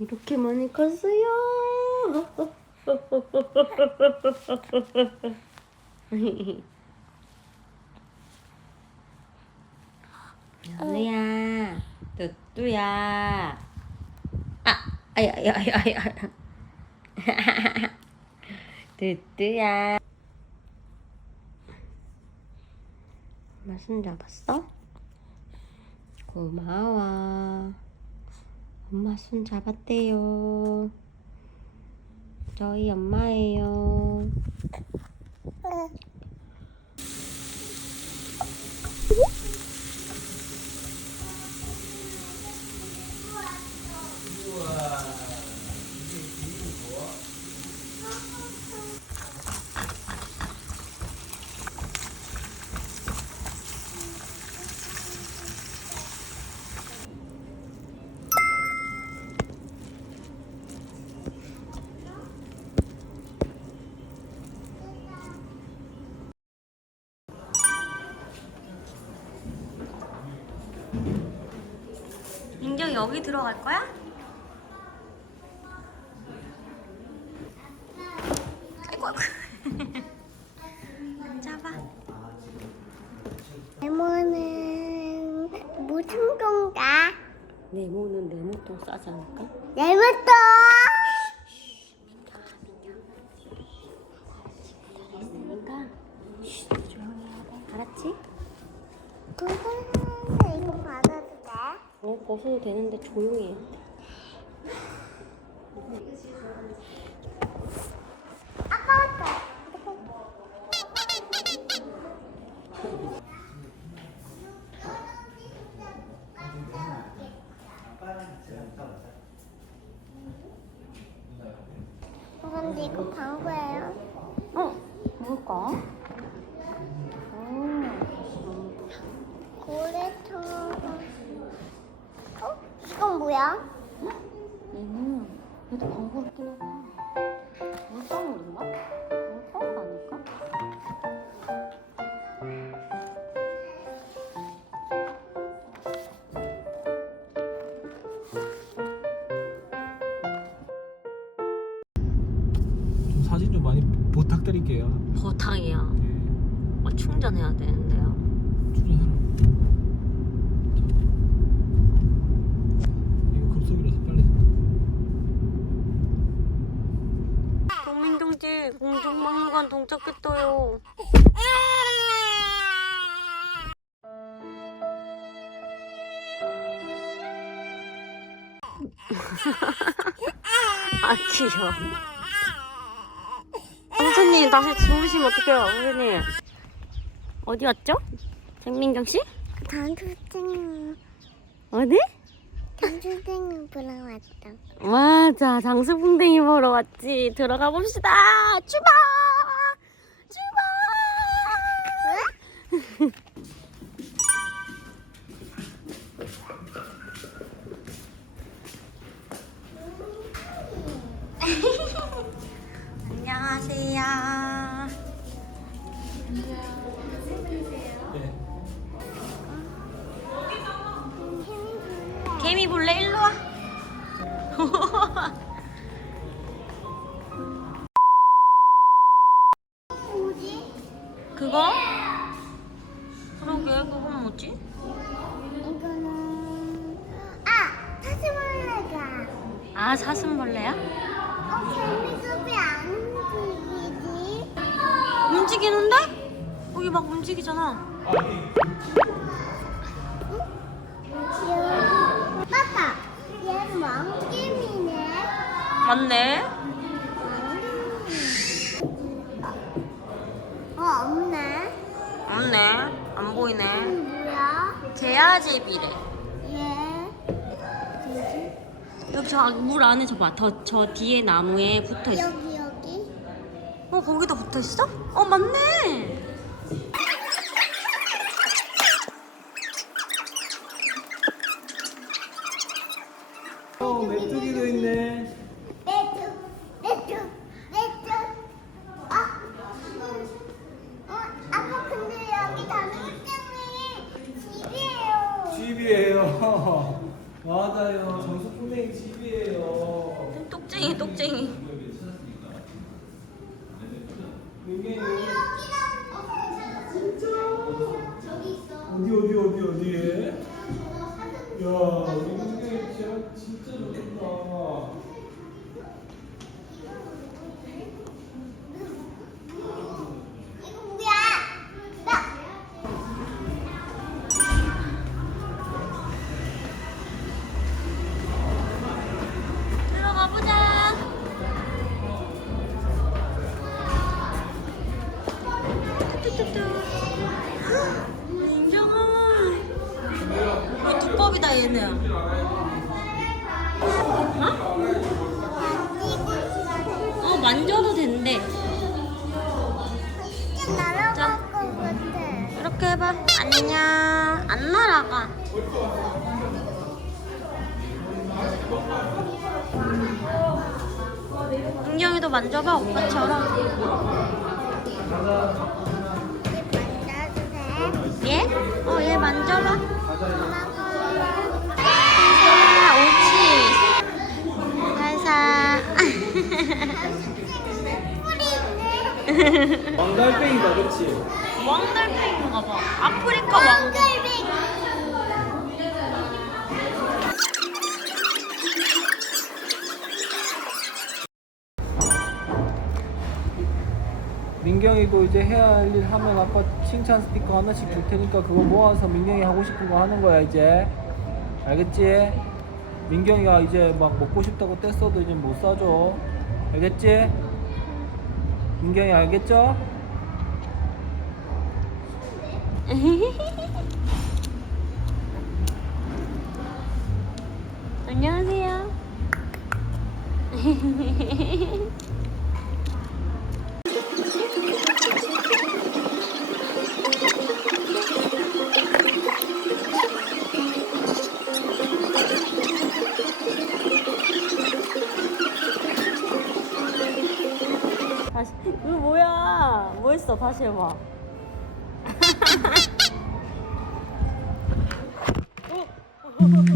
이렇게 많이 컸어요. 연우야, 뚜뚜야. 아, 아야, 아야, 아야, 아야. 뚜뚜야. 손 잡았어? 고마워. 엄마 손 잡았대요. 저희 엄마예요. 여기 들어갈 거야? 아이고 아이고. 앉아봐. 레몬은 무슨 건가? 네모는 네모통 싸지 않을까? 레몬도 벗어도 되는데 조용히 해야 돼. 아까웠다. 근데 이거 방구예요. 어 뭘까? 고래통. 어? 뭐야? 얘는 얘도 광고 같긴 하다. 물방울인가? 물방울 아닐까? 좀 사진 좀 많이 부탁드릴게요. 버탕이야. 예. 어, 충전해야 되는데요. 출연하라. 자. 이거 급속이라서 빨리. 동민동지 공중박물관 동작했어요. 아 귀여워. 선생님 다시 주무시면 어떡해요 선생님. 어디 왔죠? 장민경 씨? 단수증, 어디? 단수증 보러 왔다. 맞아 장수풍뎅이 보러 왔지 들어가 봅시다 출발 안녕하세요 네. 개미 볼래 일로 와 뭐지? 그거? 그러게 그건 뭐지? 이거는 아 사슴벌레가. 아 사슴벌레야? 어 개미가 왜안 움직이지? 움직이는데? 거기 막 움직이잖아 귀여워. 빠빠, 얘는 왕개미네. 맞네 어 없네. 없네 안 보이네 이건 뭐야? 개아제비래 얘. 여기 저 물 안에 저봐 저, 저 뒤에 나무에 붙어 있어 여기 여기. 어 거기도 붙어 있어? 어 맞네 어, 메뚜기도 있네. 내쪽, 내쪽, 내쪽. 아, 어, 아빠 근데 여기 단물장이 집이에요. 집이에요. 맞아요. 정수 풍뎅이 집이에요. 똑쟁이 똑쟁이. 여기 있어. 어디 어디 어디 어디에? 야, 민경이 진짜 진짜 좋겠다. 만져도 된대. 진짜 날아갈 것 같아. 이렇게 해봐. 안녕. 안 날아가. 은경이도 만져봐 오빠처럼. 돼? 얘? 어, 얘 만져봐. 엄마가 살살, 옳지. 살살. 왕달팽이다, 그렇지? 왕달팽이인가 봐. 아프리카 왕. 민경이도 이제 해야 할 일 하면 아빠 칭찬 스티커 하나씩 줄 테니까 그거 모아서 민경이 하고 싶은 거 하는 거야 이제 알겠지? 민경이가 이제 막 먹고 싶다고 뗐어도 이제 못 사줘 알겠지? 민경이 알겠죠? 안녕하세요. 했어. 다시 해봐. 어?